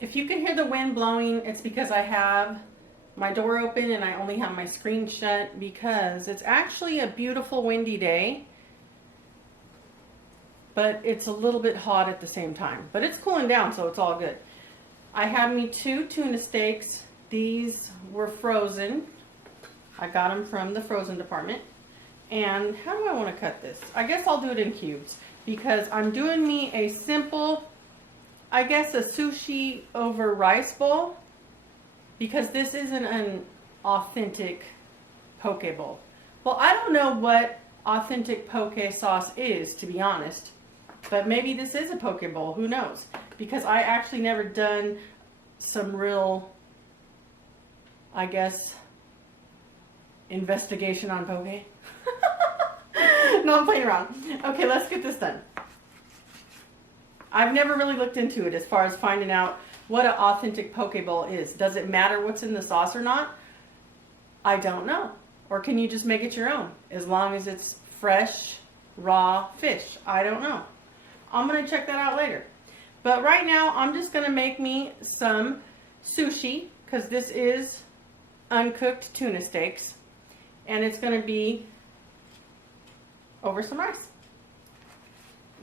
If you can hear the wind blowing, it's because I have my door open and I only have my screen shut because it's actually a beautiful windy day, but it's a little bit hot at the same time. But it's cooling down, so it's all good. I have me 2 tuna steaks. These were frozen. I got them from the frozen department. And how do I want to cut this? I guess I'll do it in cubes because I'm doing me a simple, I guess, a sushi over rice bowl, because this isn't an authentic poke bowl. Well, I don't know what authentic poke sauce is, to be honest, but maybe this is a poke bowl, who knows? Because I actually never done some real, I guess, investigation on poke. No, I'm playing around. Okay, let's get this done. I've never really looked into it as far as finding out what an authentic poke bowl is. Does it matter what's in the sauce or not? I don't know. Or can you just make it your own as long as it's fresh, raw fish? I don't know. I'm going to check that out later. But right now, I'm just going to make me some sushi because this is uncooked tuna steaks. And it's going to be over some rice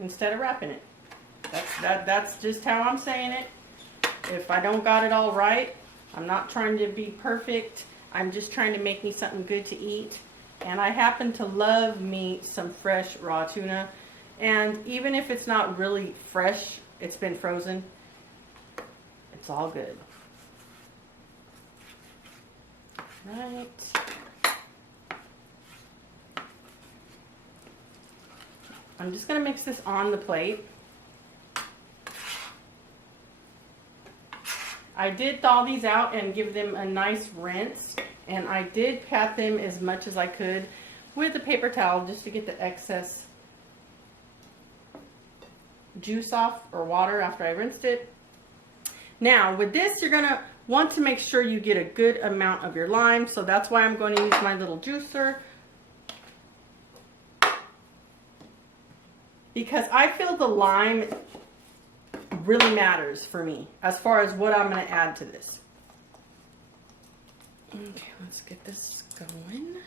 instead of wrapping it. That's just how I'm saying it. If I don't got it all right, I'm not trying to be perfect. I'm just trying to make me something good to eat. And I happen to love me some fresh raw tuna. And even if it's not really fresh, it's been frozen, it's all good. Right. I'm just going to mix this on the plate. I did thaw these out and give them a nice rinse, and I did pat them as much as I could with a paper towel just to get the excess juice off, or water, after I rinsed it. Now with this, you're going to want to make sure you get a good amount of your lime, so that's why I'm going to use my little juicer, because I feel the lime really matters for me as far as what I'm going to add to this. Okay, let's get this going.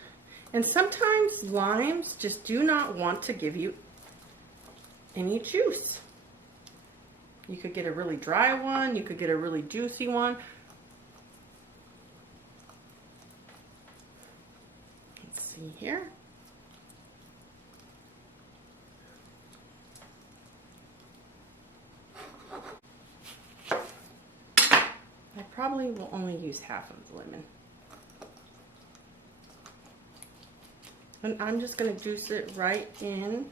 And sometimes limes just do not want to give you any juice. You could get a really dry one, you could get a really juicy one. Let's see here. I probably will only use half of the lemon. And I'm just going to juice it right in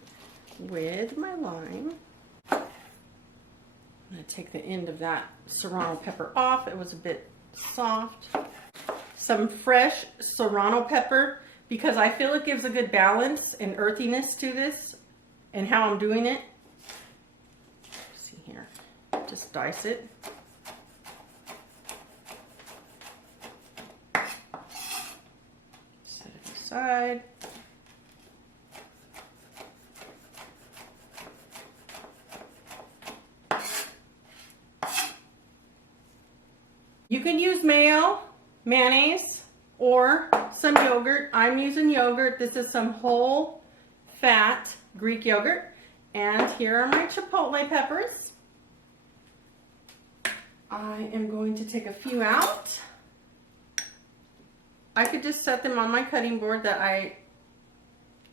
with my lime. I'm going to take the end of that serrano pepper off. It was a bit soft. Some fresh serrano pepper, because I feel it gives a good balance and earthiness to this and how I'm doing it. Let's see here. Just dice it. Set it aside. You can use mayo, mayonnaise, or some yogurt. I'm using yogurt. This is some whole fat Greek yogurt. And here are my chipotle peppers. I am going to take a few out. I could just set them on my cutting board that I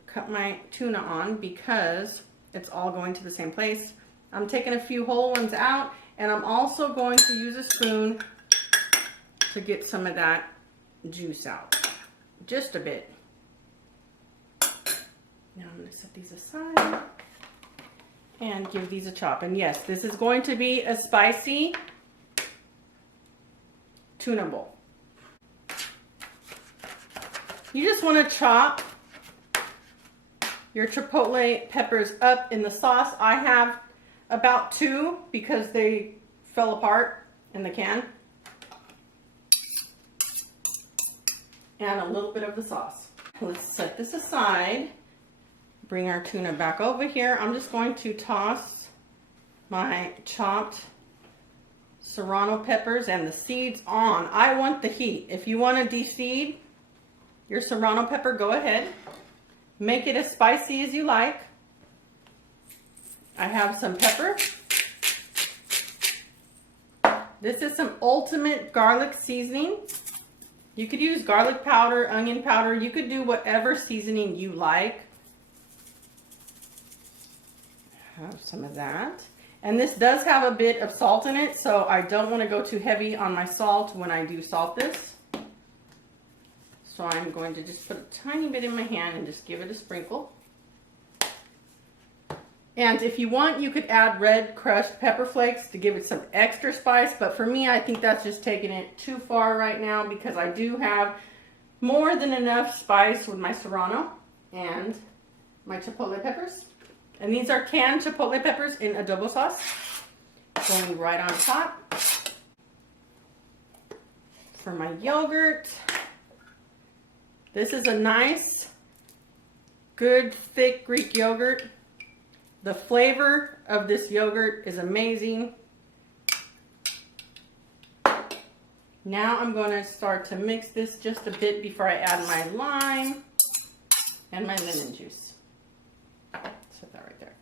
cut my tuna on because it's all going to the same place. I'm taking a few whole ones out, and I'm also going to use a spoon to get some of that juice out, just a bit. Now I'm going to set these aside and give these a chop. And yes, this is going to be a spicy tuna bowl. You just want to chop your chipotle peppers up in the sauce. I have about 2 because they fell apart in the can. And a little bit of the sauce. Let's set this aside. Bring our tuna back over here. I'm just going to toss my chopped serrano peppers and the seeds on. I want the heat. If you want to de-seed your serrano pepper, go ahead. Make it as spicy as you like. I have some pepper. This is some ultimate garlic seasoning. You could use garlic powder, onion powder. You could do whatever seasoning you like. Have some of that. And this does have a bit of salt in it, so I don't want to go too heavy on my salt when I do salt this. So I'm going to just put a tiny bit in my hand and just give it a sprinkle. And if you want, you could add red crushed pepper flakes to give it some extra spice. But for me, I think that's just taking it too far right now because I do have more than enough spice with my serrano and my chipotle peppers. And these are canned chipotle peppers in adobo sauce. Going right on top. For my yogurt, this is a nice, good, thick Greek yogurt. The flavor of this yogurt is amazing. Now I'm going to start to mix this just a bit before I add my lime and my lemon juice. Set that right there.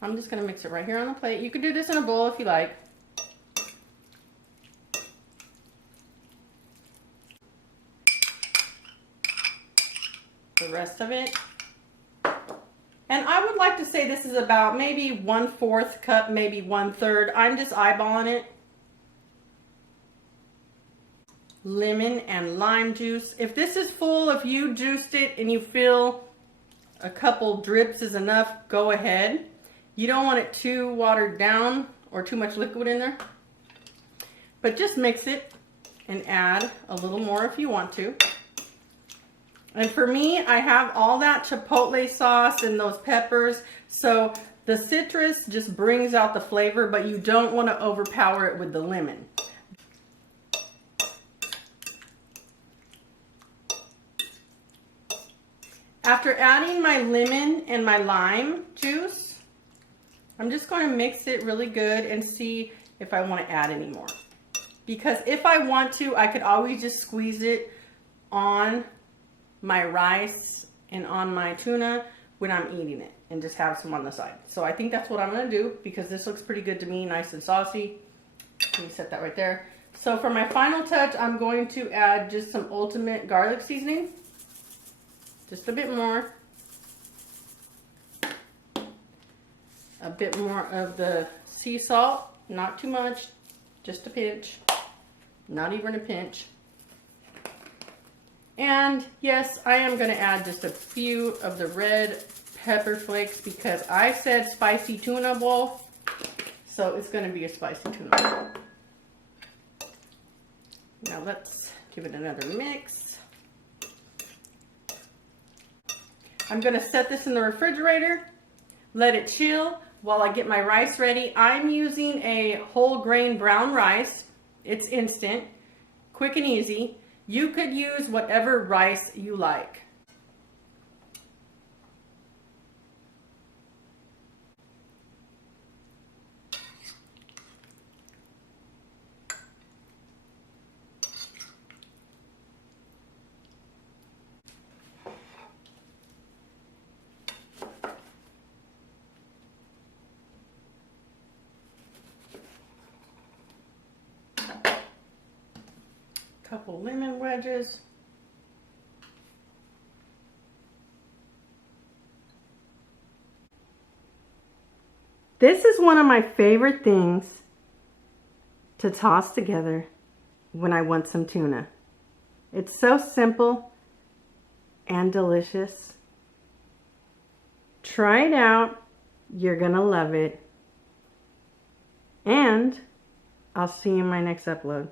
I'm just going to mix it right here on the plate. You could do this in a bowl if you like. The rest of it. And I would like to say this is about maybe 1/4 cup, maybe 1/3. I'm just eyeballing it. Lemon and lime juice. If this is full, if you juiced it and you feel a couple drips is enough, go ahead. You don't want it too watered down or too much liquid in there. But just mix it and add a little more if you want to. And for me, I have all that chipotle sauce and those peppers. So the citrus just brings out the flavor, but you don't want to overpower it with the lemon. After adding my lemon and my lime juice, I'm just going to mix it really good and see if I want to add any more. Because if I want to, I could always just squeeze it on my rice and on my tuna when I'm eating it and just have some on the side. So I think that's what I'm going to do because this looks pretty good to me, nice and saucy. Let me set that right there. So for my final touch, I'm going to add just some ultimate garlic seasoning. Just a bit more. A bit more of the sea salt, not too much, just a pinch, not even a pinch. And yes, I am going to add just a few of the red pepper flakes because I said spicy tuna bowl, so it's going to be a spicy tuna bowl. Now let's give it another mix. I'm going to set this in the refrigerator, let it chill while I get my rice ready. I'm using a whole grain brown rice. It's instant, quick and easy. You could use whatever rice you like. Couple lemon wedges. This is one of my favorite things to toss together when I want some tuna. It's so simple and delicious. Try it out. You're gonna love it. And I'll see you in my next upload.